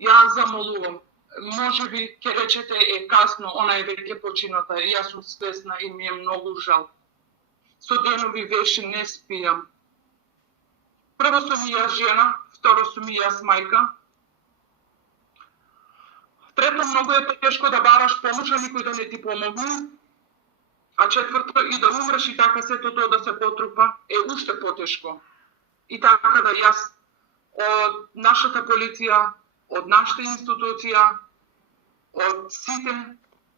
Ја замолувам, може би ќе речете касно, она е веќе почината, јас сум свесна и ми е многу жал. Со денови веши не спијам. Прво сум и јас жена, второ сум и јас мајка. Трето, многу е тешко да бараш помош, а никој да не ти помогне. А четврто, и да умреш и така сето тоа да се потрупа е уште потешко. И така да јас од нашата полиција, од нашата институција, од сите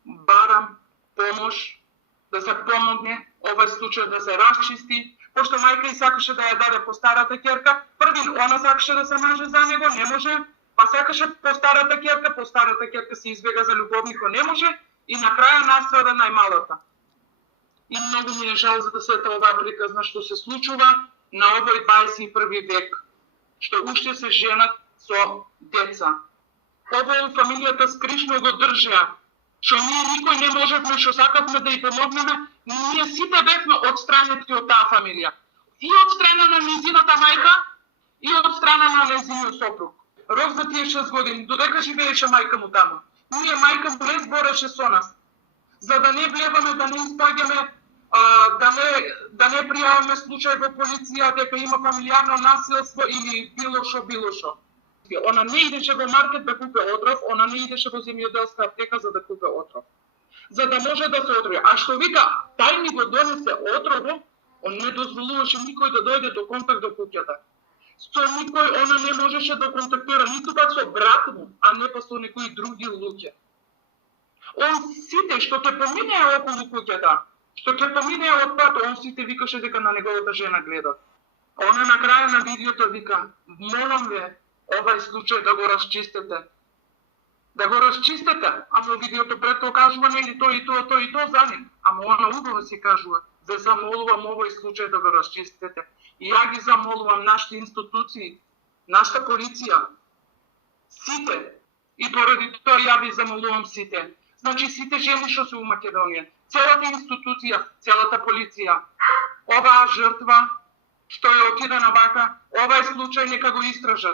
барам помош да се помогне овај случај да се расчисти, пошто мајка и сакаше да ја даде по старата ќерка, први она сакаше да се маже за него, не може, па сакаше по старата ќерка се избега за љубовнико, не може, и на краја настрада најмалата. И многу ми е жал за сета оваа приказна што се случува на овој 21 век, што уште се женат со деца. Ово фамилијата скришно го држеа, што ние никој не можевме, што сакавме да ја помогнеме, ние сите бевме отстранети од таа фамилија. И од страна на незината мајка, и од страна на незиниот сопруг. Рок за тие 6 години, додека живееше мајка му таму. Ние мајка му не збореше со нас. За да не влеваме, да не испаѓаме, да не пријаваме случај во полиција дека има фамилијарно насилство или било шо. Она не идеше во маркет да купе отров, она не идеше во земјоделска аптека за да купе отров. За да може да се отрови. А што вика, тај ми го донесе отрово, он не дозволуваше никој да дојде до контакт до куќата. Со никој она не можеше да контактира, ниту пак со брат му, а не па со некои други луѓе. Он сите што ќе поминеа околу куќата, што ќе поминеа од пат, он сите викаше дека на неговата жена гледат. Она на краја на видеото вика, молам ве, овај случај да го расчистите. Да го расчистите, ама видеото пред тоа кажува нели тоа и тоа за нив. Ама она убаво си кажува, ве замолувам овој случај да го расчистите. И ја ги замолувам нашите институции, нашата полиција, сите. И поради тоа ја ви замолувам сите. Значи сите жени што се у Македонија, целата институција, целата полиција, оваа жртва што е отидена вака, овај случај нека го истражат.